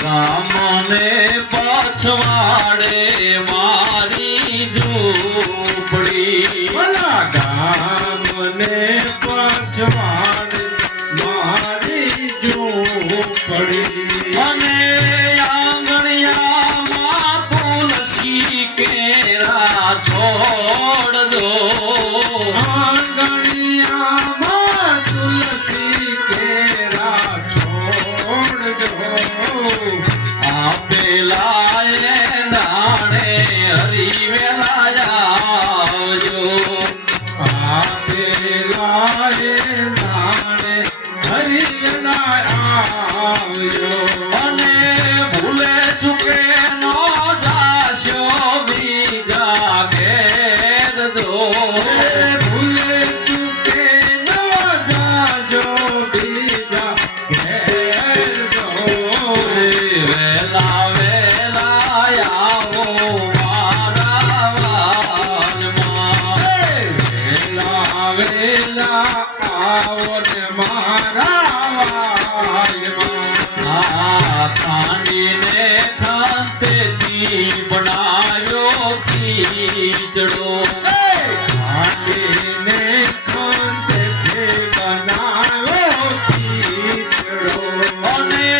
ગામને પછવાડે મારી ઝૂંપડી, ગામને પછવાડે મારી ઝૂંપડી, અને આંગણિયામાં તુલસી કેરા છોડજો, આંગણિયામાં તુલસી કેરા છોડજો, આપેલા દાણે હરી વેલા આવજો, આપેલા દાણે હરી વેલા આવજો, અને ભૂલે ચૂકે નો જાશો બીજા ઘેર જો, ભૂલે ચૂકે નો જાજો બીજા ઘેર જો, વેલા વેલા આવો મારા વાનમાં, વેલા વેલા આવો ને મારા વાલમાં, કાંડીને ખાંતેથી બનાવ્યો ખીચડો, કાંડીને ખાંતેથી બનાવ્યો ખીચડો, અને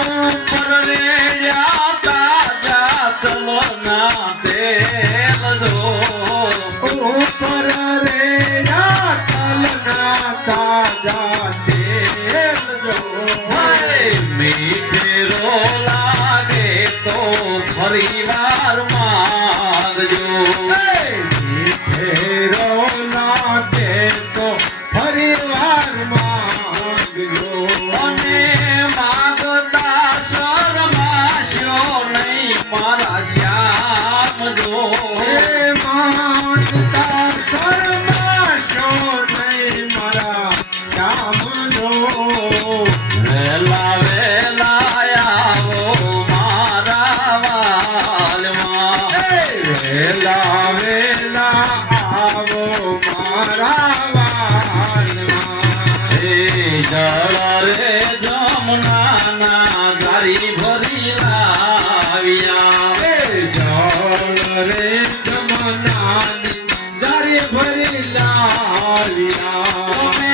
ઉપર રેડ્યા તાજા તલના તેલ જો, ઉપર રેડા તલના તાજા તેલ જો, મીઠેરો લાગે તો ફરી વાર માંગજો, મીઠેરો લાગે તો ફરી વાર માંગજો, અને માગતા શરમાશો નહીં મારા શ્યામ જો, માંગતા શરમાશો નહીં મારા શ્યામ જો, વેલા વેલા આવો મારા વાલમાં, વેલા વેલા આવો મારા વાલમાં, જળ રે જમનાના ગારી ભરી લાવ્યા, જળ રે જમનાની જારી ભરી લાવ્યા, તમે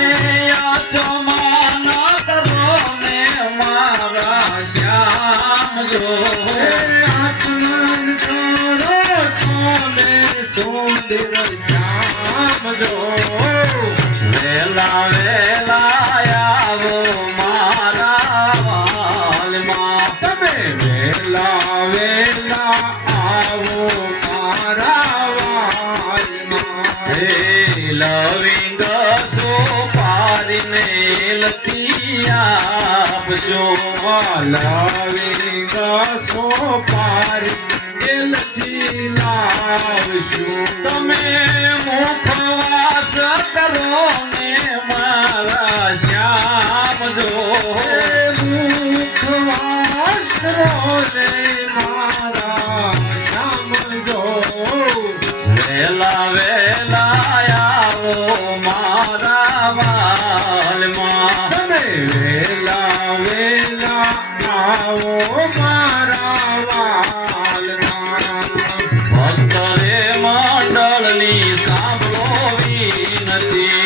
આચમાન કરો ને મારા શ્યામ જો, આચમન કરો તમે સુંદર શ્યામ જો, વેલા વેલા આવો મારા વાલમાં, તમે વેલા વેલા આવો મારા વાલમાં, લવિંગ સોપારીને લખી આપજો, લવિંગ સોપારી લખી લાવશું, તમે મુખવાસ કરો ને મારા શ્યામ જો, મુખવાસ કરો ને મારા શ્યામ જો, વેલા વેલા આવો મારા વાલમાં, તમે વેલા વેલા આવો મારા વાલમાં, ભક્તરે મંડળની સાંભળો વિનતી,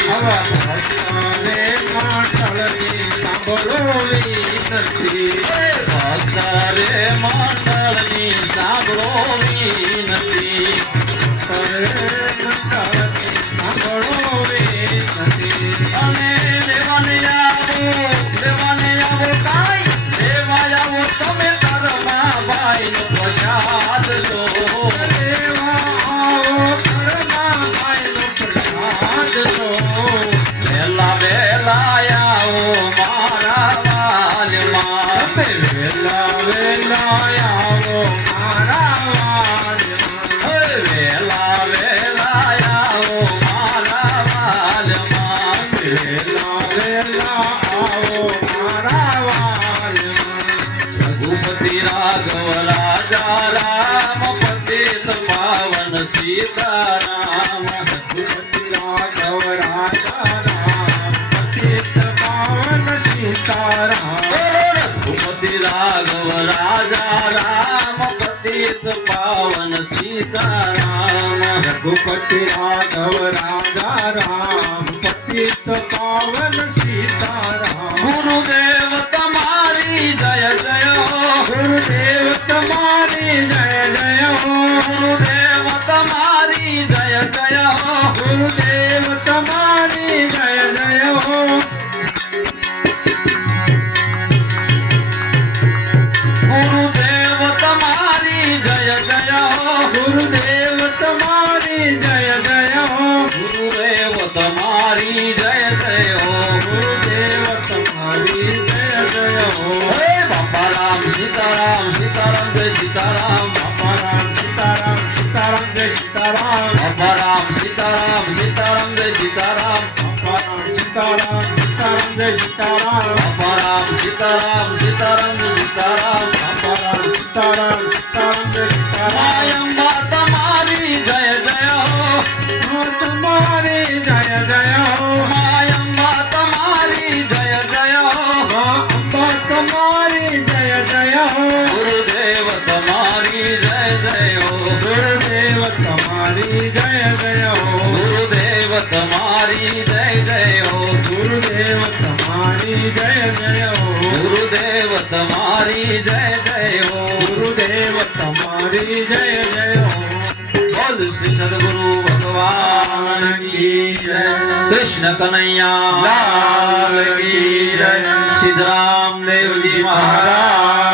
ભક્તરે મંડળની સાંભળો વિનતી, ભક્તરે મંડળની સાંભળો વિનતી, સાંભળો વિનતી, અને દેવાને આવો કાંઈ દેવા આવો તમે ધર્મા ભાઈ નો પ્રસાદ લો દેવા આવો ધર્મા ભાઈનો પ્રસાદ લો વેલા વેલા આવો મારા વાલમાં તમે વેલા વેલા આવો મારા વાલમાં વેલા વેલા આવો મારા વાલમાં વેલા વેલા આવો મારા વાલમાં રઘુપતિ રાઘવ રાજા રામ પતિત પાવન સીતારામ રઘુપતિ રાઘવ રાજા રામ પતિત પાવન સીતારામ રઘુપતિ રાઘવ રાજા રામ પતિત પાવન સીતારામ રઘુપતિ રાઘવ રાજા રામ પતિત પાવન સીતારામ ગુરુદેવ તમારી જય જય ગુરુદેવ તમારી જય જય હો ગુરુદેવ તમારી જય જય ગુરુદેવ તમારી જય જય હો ગુરુદેવ તમારી જય જય ગુરુદેવ તમારી જય જય હો ગુરુદેવ તમારી જય જય ગુરુદેવ તમારી જય જય હો હે બાપા રામ સીતારામ સીતારામ જય સીતારામ બાપા રામ સીતારામ સીતારામ જય સીતારામ બાપા રામ સીતારામ સીતારામ જય સીતારામ બાપા રામ સીતારામ સીતારામ જય સીતારામ બાપા રામ સીતારામ સીતારામ જય સીતારામ બાપા રામ સીતારામ સીતારામ જય સીતારામ માયંબા તમારી જય જય હો તમારી જય જય હો માયંબા તમારી જય જય માં અંબા તમારી જય જય હો ગુરુદેવ તમારી જય જય ગુરુદેવ તમારી જય જય હો ગુરુદેવ તમારી જય જય ગુરુદેવ તમારી જય જય હો ગુરુદેવ તમારી જય જય ગુરુદેવ તમારી જય જય હો બોલ શ્રી સદગુરુ ભગવાન કી જય કૃષ્ણ કનૈયા લાલ કી જય સિદ્ધરામ દેવજી મહારાજ